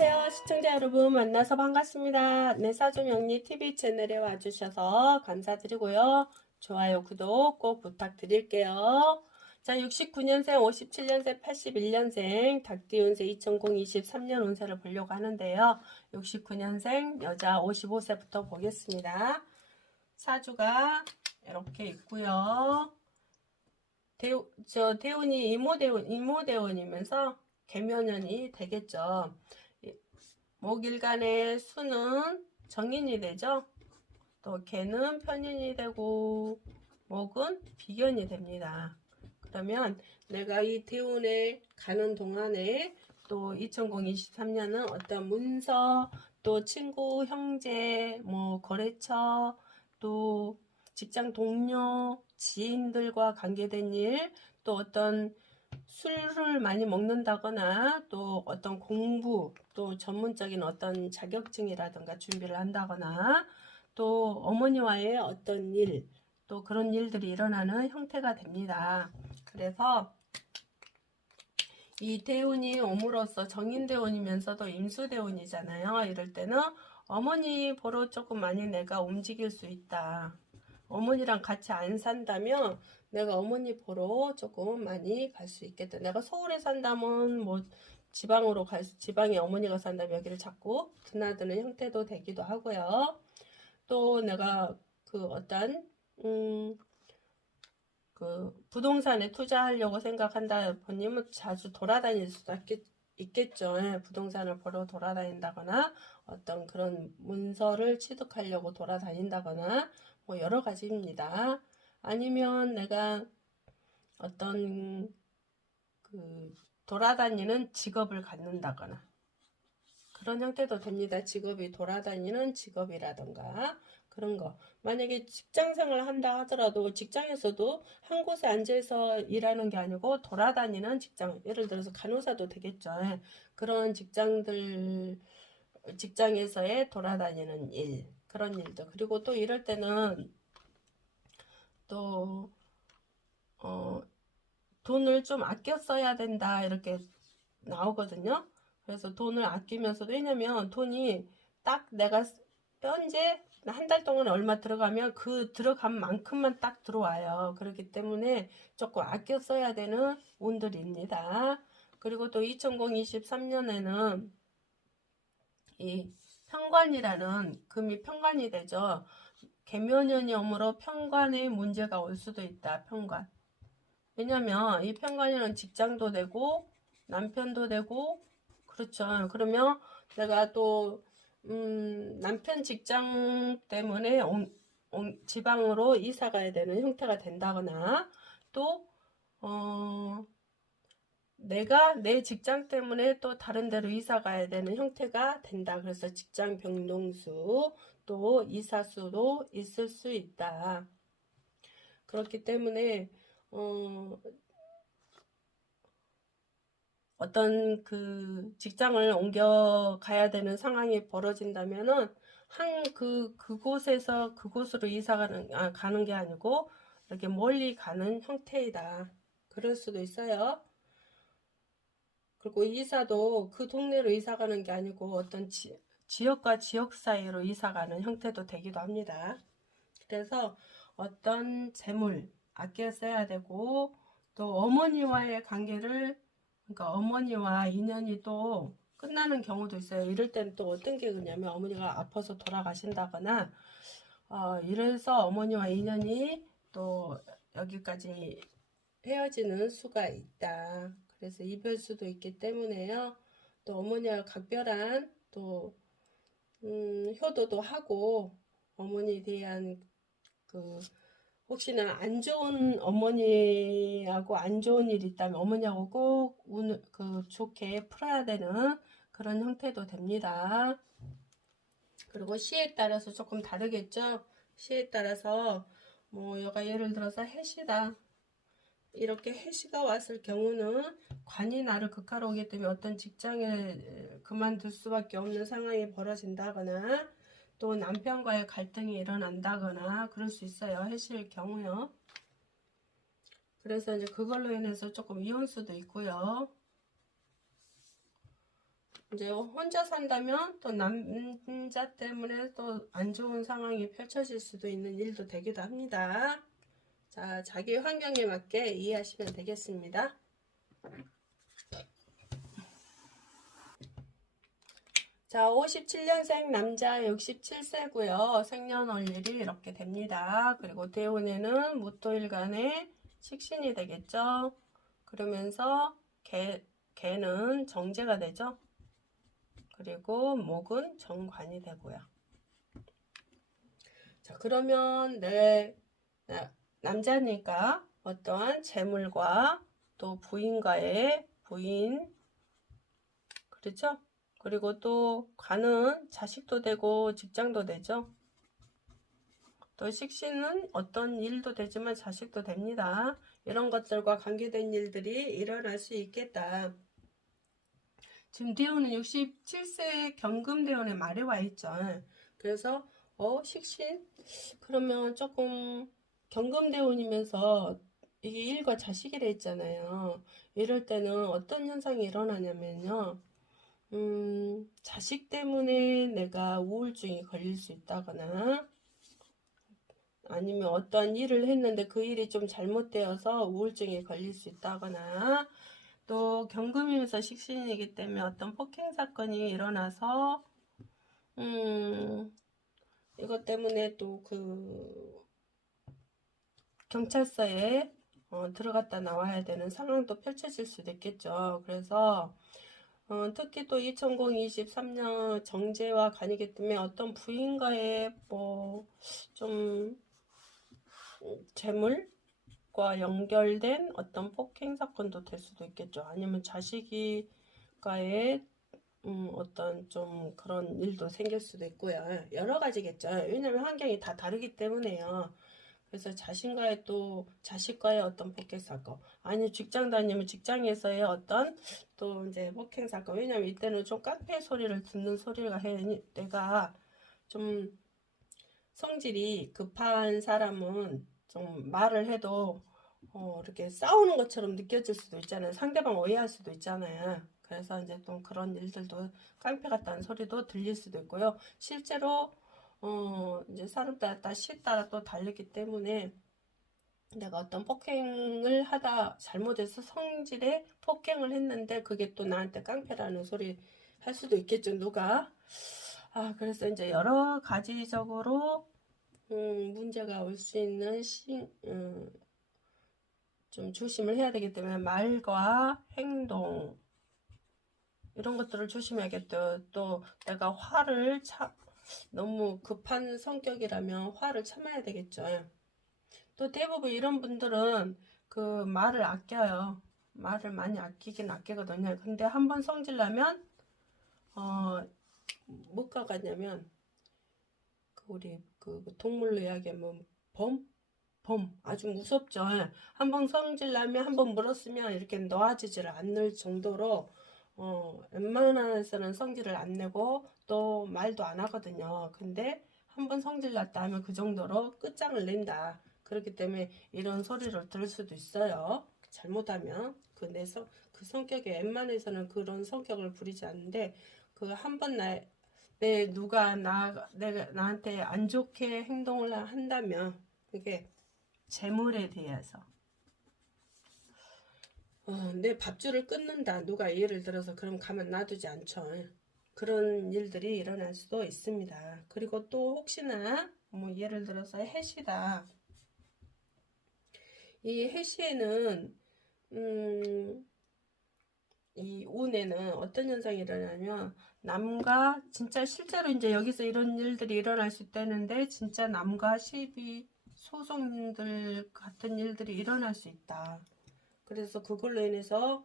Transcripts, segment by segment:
안녕하세요. 시청자 여러분 만나서 반갑습니다. 내 사주명리 TV 채널에 와주셔서 감사드리고요. 좋아요, 구독 꼭 부탁드릴게요. 자, 69년생, 57년생, 81년생 닭띠운세 2023년 운세를 보려고 하는데요. 69년생 여자 55세부터 보겠습니다. 사주가 이렇게 있고요. 대운이 이모대운이면서 개묘년이 되겠죠. 목일간의 수는 정인이 되죠. 또 개는 편인이 되고 목은 비견이 됩니다. 그러면 내가 이 대운에 가는 동안에 또 2023년은 어떤 문서, 또 친구, 형제, 뭐 거래처, 또 직장 동료, 지인들과 관계된 일, 또 어떤 술을 많이 먹는다거나 또 어떤 공부, 또 전문적인 어떤 자격증이라든가 준비를 한다거나 또 어머니와의 어떤 일, 또 그런 일들이 일어나는 형태가 됩니다. 그래서 이 대운이 옴으로써 정인대운이면서도 임수대운이잖아요. 이럴 때는 어머니 보러 조금 많이 내가 움직일 수 있다. 어머니랑 같이 안 산다면 내가 어머니 보러 조금 많이 갈 수 있겠다. 내가 서울에 산다면 뭐 지방에 어머니가 산다면 여기를 자꾸 드나드는 형태도 되기도 하고요. 또 내가 그 어떤 그 부동산에 투자하려고 생각한다 보님은 자주 돌아다닐 수도 있겠죠. 예, 부동산을 보러 돌아다닌다거나 어떤 그런 문서를 취득하려고 돌아다닌다거나 뭐 여러 가지입니다. 아니면 내가 어떤 그 돌아다니는 직업을 갖는다거나 그런 형태도 됩니다. 직업이 돌아다니는 직업이라던가 그런 거. 만약에 직장생활을 한다 하더라도 직장에서도 한 곳에 앉아서 일하는 게 아니고 돌아다니는 직장, 예를 들어서 간호사도 되겠죠. 예. 그런 직장에서의 돌아다니는 일, 그런 일도. 그리고 또 이럴 때는 또 돈을 좀 아껴 써야 된다 이렇게 나오거든요. 그래서 돈을 아끼면서도, 왜냐면 돈이 딱 내가 현재 한 달 동안 얼마 들어가면 그 들어간 만큼만 딱 들어와요. 그렇기 때문에 조금 아껴 써야 되는 운들입니다. 그리고 또 2023년에는 이 편관이라는 금이 편관이 되죠. 개묘년이 오므로 편관의 문제가 올 수도 있다. 편관. 왜냐면 이 편관이는 직장도 되고 남편도 되고 그렇죠. 그러면 내가 또 남편 직장 때문에 지방으로 이사 가야 되는 형태가 된다거나 또 내가 내 직장 때문에 또 다른 데로 이사 가야 되는 형태가 된다. 그래서 직장 변동수 또 이사수도 있을 수 있다. 그렇기 때문에 어떤 그 직장을 옮겨 가야 되는 상황이 벌어진다면은 그곳에서 그곳으로 가는 게 아니고 이렇게 멀리 가는 형태이다. 그럴 수도 있어요. 그리고 이사도 그 동네로 이사 가는 게 아니고 어떤 지역과 지역 사이로 이사 가는 형태도 되기도 합니다. 그래서 어떤 재물 아껴 써야 되고 또 어머니와의 관계를, 그러니까 어머니와 인연이 또 끝나는 경우도 있어요. 이럴 때는 또 어떤 게 그냐면 어머니가 아파서 돌아가신다거나 이래서 어머니와 인연이 또 여기까지 헤어지는 수가 있다. 그래서 이별수도 있기 때문에요. 또 어머니와 각별한 또 효도도 하고 어머니에 대한 그 혹시나 안 좋은 어머니하고 안 좋은 일이 있다면 어머니하고 꼭 좋게 풀어야 되는 그런 형태도 됩니다. 그리고 시에 따라서 조금 다르겠죠. 시에 따라서 뭐 여가 예를 들어서 해시다. 이렇게 해시가 왔을 경우는 관이 나를 극하러 오기 때문에 어떤 직장을 그만둘 수밖에 없는 상황이 벌어진다거나 또 남편과의 갈등이 일어난다거나 그럴 수 있어요. 해실 경우요. 그래서 이제 그걸로 인해서 조금 이혼 수도 있고요. 이제 혼자 산다면 또 남자 때문에 또 안 좋은 상황이 펼쳐질 수도 있는 일도 되기도 합니다. 자, 자기 환경에 맞게 이해하시면 되겠습니다. 자, 57년생 남자 67세고요. 생년월일이 이렇게 됩니다. 그리고 대운에는 무토일간의 식신이 되겠죠. 그러면서 개는 정제가 되죠. 그리고 목은 정관이 되고요. 자, 그러면 남자니까 어떠한 재물과 또 부인, 그렇죠? 그리고 또 관은 자식도 되고 직장도 되죠. 또 식신은 어떤 일도 되지만 자식도 됩니다. 이런 것들과 관계된 일들이 일어날 수 있겠다. 지금 대운은 67세 경금대운의 말에 와 있죠. 그래서 식신? 그러면 조금 경금대운이면서 이게 일과 자식이라 했잖아요. 이럴 때는 어떤 현상이 일어나냐면요. 자식 때문에 내가 우울증이 걸릴 수 있다거나 아니면 어떤 일을 했는데 그 일이 좀 잘못되어서 우울증이 걸릴 수 있다거나 또 경금이면서 식신이기 때문에 어떤 폭행 사건이 일어나서 이것 때문에 또 그 경찰서에 들어갔다 나와야 되는 상황도 펼쳐질 수도 있겠죠. 그래서 특히 또 2023년 정제와 관이기 때문에 어떤 부인과의 좀 재물과 연결된 어떤 폭행 사건도 될 수도 있겠죠. 아니면 자식과의 어떤 좀 그런 일도 생길 수도 있고요. 여러 가지겠죠. 왜냐면 환경이 다 다르기 때문에요. 그래서 자식과의 어떤 폭행 사건, 아니 직장 다니면 직장에서의 어떤 또 이제 폭행 사건. 왜냐면 이때는 좀 깡패 소리를 듣는 소리가 해. 내가 좀 성질이 급한 사람은 좀 말을 해도 이렇게 싸우는 것처럼 느껴질 수도 있잖아요. 상대방 오해할 수도 있잖아요. 그래서 이제 또 그런 일들도 깡패 같다는 소리도 들릴 수도 있고요. 실제로 이제 사람 따라 시 따라 또 다르기 때문에 내가 어떤 폭행을 하다 잘못해서 성질에 폭행을 했는데 그게 또 나한테 깡패라는 소리 할 수도 있겠죠. 누가 그래서 이제 여러 가지적으로 문제가 올 수 있는 좀 조심을 해야 되기 때문에 말과 행동 이런 것들을 조심해야겠죠. 또 내가 너무 급한 성격이라면 화를 참아야 되겠죠. 또 대부분 이런 분들은 그 말을 아껴요. 말을 많이 아끼긴 아끼거든요. 근데 한번 성질나면 뭐가 가냐면 우리 그 동물로 이야기하면 아주 무섭죠. 한번 성질나면 한번 물었으면 이렇게 놓아지지를 않을 정도로 웬만해서는 성질을 안 내고 또 말도 안 하거든요. 근데 한번 성질났다 하면 그 정도로 끝장을 낸다. 그렇기 때문에 이런 소리를 들을 수도 있어요. 잘못하면 그 성격에 웬만해서는 그런 성격을 부리지 않는데 그 한번 누가 내가 나한테 안 좋게 행동을 한다면 그게 재물에 대해서 내 밥줄을 끊는다. 누가 예를 들어서 그럼 가만 놔두지 않죠. 그런 일들이 일어날 수도 있습니다. 그리고 또 혹시나 뭐 예를 들어서 해시다. 이 해시에는 이 운에는 어떤 현상이 일어나냐면 남과 진짜 실제로 이제 여기서 이런 일들이 일어날 수 있다는데 진짜 남과 시비 소송들 같은 일들이 일어날 수 있다. 그래서 그걸로 인해서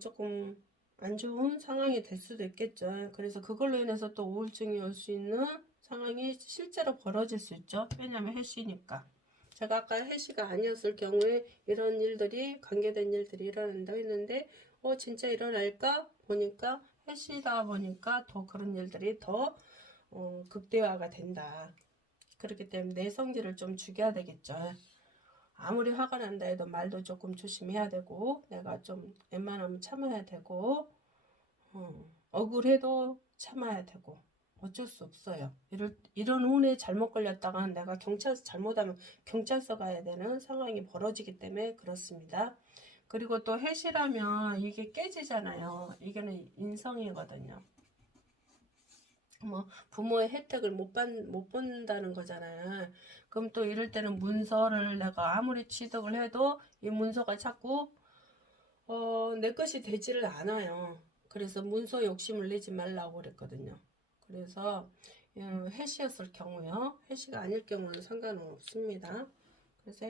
조금 안 좋은 상황이 될 수도 있겠죠. 그래서 그걸로 인해서 또 우울증이 올 수 있는 상황이 실제로 벌어질 수 있죠. 왜냐면 해시니까. 제가 아까 해시가 아니었을 경우에 이런 일들이 관계된 일들이 일어난다고 했는데 진짜 일어날까 보니까 해시다 보니까 더 그런 일들이 더 극대화가 된다. 그렇기 때문에 내 성질을 좀 죽여야 되겠죠. 아무리 화가 난다 해도 말도 조금 조심해야 되고 내가 좀 웬만하면 참아야 되고 억울해도 참아야 되고 어쩔 수 없어요. 이런 운에 잘못 걸렸다가 내가 경찰서 잘못하면 경찰서 가야 되는 상황이 벌어지기 때문에 그렇습니다. 그리고 또 해시라면 이게 깨지잖아요. 이게는 인성이거든요. 뭐 부모의 혜택을 못 본다는 거잖아요. 그럼 또 이럴 때는 문서를 내가 아무리 취득을 해도 이 문서가 자꾸 내 것이 되지를 않아요. 그래서 문서 욕심을 내지 말라고 그랬거든요. 그래서 해시였을 경우요. 해시가 아닐 경우는 상관은 없습니다. 그래서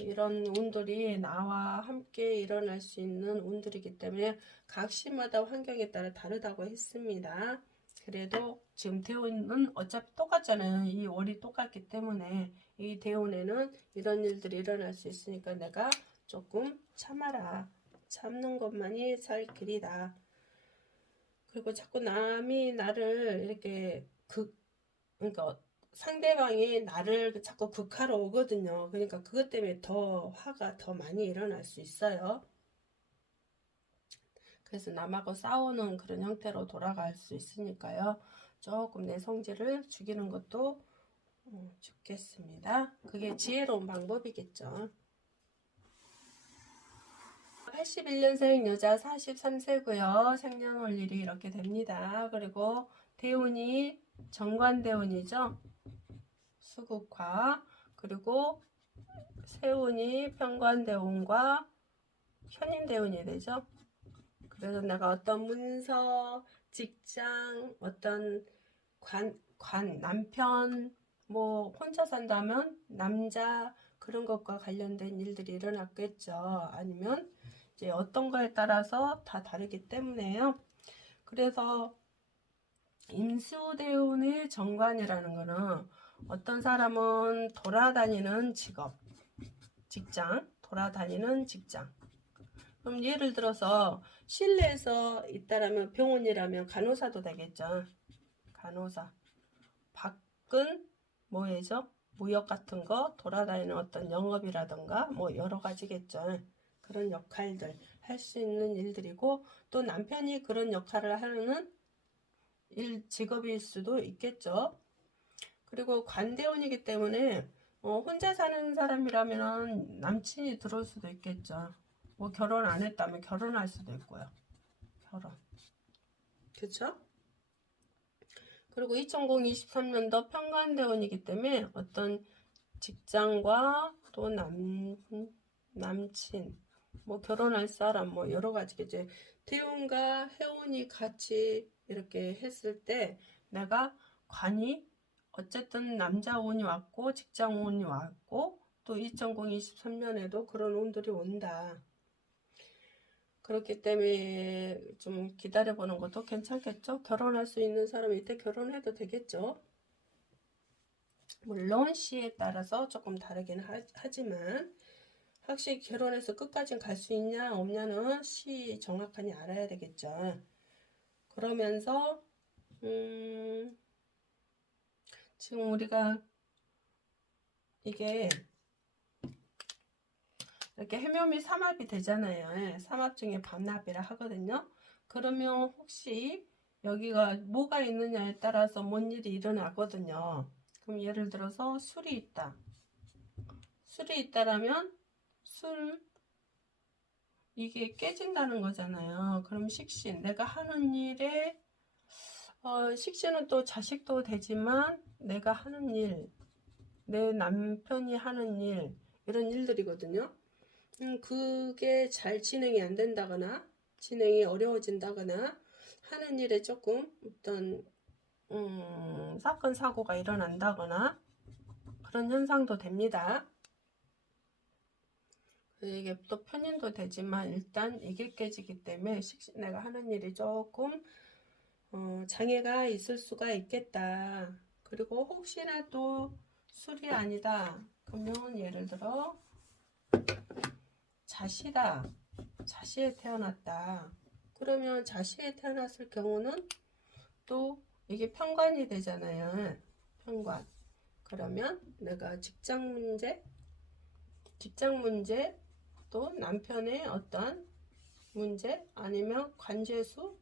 이런 운들이 나와 함께 일어날 수 있는 운들이기 때문에 각 시마다 환경에 따라 다르다고 했습니다. 그래도 지금 대운은 어차피 똑같잖아요. 이 월이 똑같기 때문에 이 대운에는 이런 일들이 일어날 수 있으니까 내가 조금 참아라. 참는 것만이 살 길이다. 그리고 자꾸 남이 나를 이렇게 그러니까 상대방이 나를 자꾸 극하러 오거든요. 그러니까 그것 때문에 더 화가 더 많이 일어날 수 있어요. 그래서 남하고 싸우는 그런 형태로 돌아갈 수 있으니까요. 조금 내 성질을 죽이는 것도 좋겠습니다. 그게 지혜로운 방법이겠죠. 81년생 여자 43세고요. 생년월일이 이렇게 됩니다. 그리고 대운이 정관대운이죠. 수국화. 그리고 세운이 편관대운과 현인대운이 되죠. 그래서 내가 어떤 문서, 직장, 어떤 남편, 뭐 혼자 산다면 남자 그런 것과 관련된 일들이 일어났겠죠. 아니면 이제 어떤 거에 따라서 다 다르기 때문에요. 그래서 임수대운의 정관이라는 거는 어떤 사람은 돌아다니는 직장, 돌아다니는 직장. 그럼 예를 들어서 실내에서 있다라면 병원이라면 간호사도 되겠죠. 간호사. 밖은 뭐예요? 무역 같은 거 돌아다니는 어떤 영업이라던가 뭐 여러 가지겠죠. 그런 역할들 할 수 있는 일들이고 또 남편이 그런 역할을 하는 직업일 수도 있겠죠. 그리고 관대운이기 때문에 혼자 사는 사람이라면 남친이 들어올 수도 있겠죠. 뭐 결혼 안 했다면 결혼할 수도 있고요. 결혼. 그쵸? 그리고 2023년도 편관대운이기 때문에 어떤 직장과 또 남친, 뭐 결혼할 사람, 뭐 여러 가지겠죠. 대운과 해운이 같이 이렇게 했을 때 내가 관이 어쨌든 남자 운이 왔고 직장 운이 왔고 또 2023년에도 그런 운들이 온다. 그렇기 때문에 좀 기다려보는 것도 괜찮겠죠. 결혼할 수 있는 사람이 이때 결혼해도 되겠죠. 물론 시에 따라서 조금 다르긴 하지만 확실히 결혼해서 끝까지 갈 수 있냐 없냐는 시 정확하니 알아야 되겠죠. 그러면서 지금 우리가 이게 이렇게 해묘미 삼합이 되잖아요. 삼합 중에 반납이라 하거든요. 그러면 혹시 여기가 뭐가 있느냐에 따라서 뭔 일이 일어나거든요. 그럼 예를 들어서 술이 있다. 술이 있다라면 이게 깨진다는 거잖아요. 그럼 식신, 내가 하는 일에 식신은 또 자식도 되지만 내가 하는 일, 내 남편이 하는 일 이런 일들이거든요. 그게 잘 진행이 안 된다거나 진행이 어려워진다거나 하는 일에 조금 어떤 사건 사고가 일어난다거나 그런 현상도 됩니다. 이게 또 편인도 되지만 일단 이게 깨지기 때문에 내가 하는 일이 조금 장애가 있을 수가 있겠다. 그리고 혹시나 또 술이 아니다. 그러면 예를 들어 자시에 태어났다. 그러면 자시에 태어났을 경우는 또 이게 편관이 되잖아요. 편관. 그러면 내가 직장 문제, 또 남편의 어떤 문제, 아니면 관제수,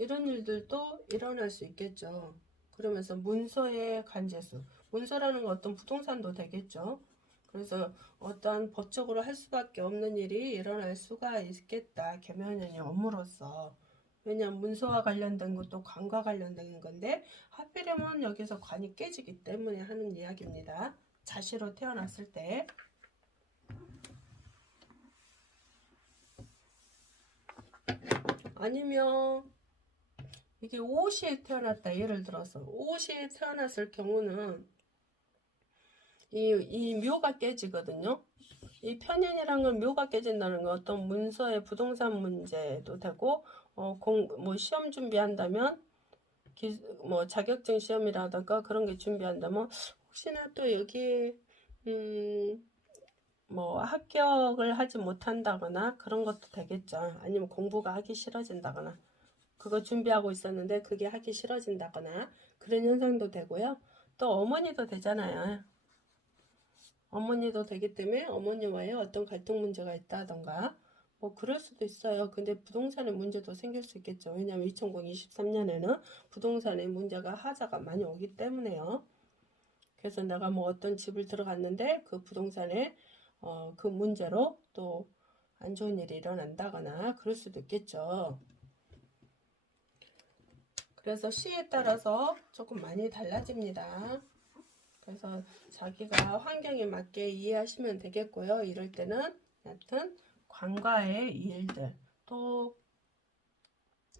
이런 일들도 일어날 수 있겠죠. 그러면서 문서의 간제수, 문서라는 건 어떤 부동산도 되겠죠. 그래서 어떠한 법적으로 할 수밖에 없는 일이 일어날 수가 있겠다. 계면연이 업무로서. 왜냐하면 문서와 관련된 것도 관과 관련된 건데 하필이면 여기서 관이 깨지기 때문에 하는 이야기입니다. 자시로 태어났을 때. 아니면 이게 오시에 태어났다. 예를 들어서 오시에 태어났을 경우는 이 묘가 깨지거든요. 이 편인이란 건 묘가 깨진다는 건 어떤 문서의 부동산 문제도 되고, 뭐 시험 준비한다면, 뭐 자격증 시험이라든가 그런 게 준비한다면, 혹시나 또 여기, 뭐 합격을 하지 못한다거나 그런 것도 되겠죠. 아니면 공부가 하기 싫어진다거나, 그거 준비하고 있었는데 그게 하기 싫어진다거나, 그런 현상도 되고요. 또 어머니도 되잖아요. 어머니도 되기 때문에 어머니와의 어떤 갈등 문제가 있다던가 뭐 그럴 수도 있어요. 근데 부동산의 문제도 생길 수 있겠죠. 왜냐하면 2023년에는 부동산의 문제가 하자가 많이 오기 때문에요. 그래서 내가 뭐 어떤 집을 들어갔는데 그 부동산에 그 문제로 또 안 좋은 일이 일어난다거나 그럴 수도 있겠죠. 그래서 시에 따라서 조금 많이 달라집니다. 그래서 자기가 환경에 맞게 이해하시면 되겠고요. 이럴 때는 여튼 관과의 일들, 또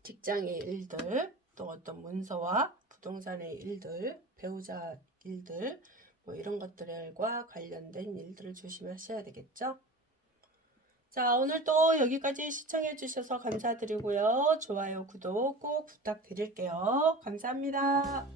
직장의 일들, 또 어떤 문서와 부동산의 일들, 배우자 일들, 뭐 이런 것들과 관련된 일들을 조심하셔야 되겠죠. 자, 오늘 또 여기까지 시청해 주셔서 감사드리고요. 좋아요, 구독 꼭 부탁드릴게요. 감사합니다.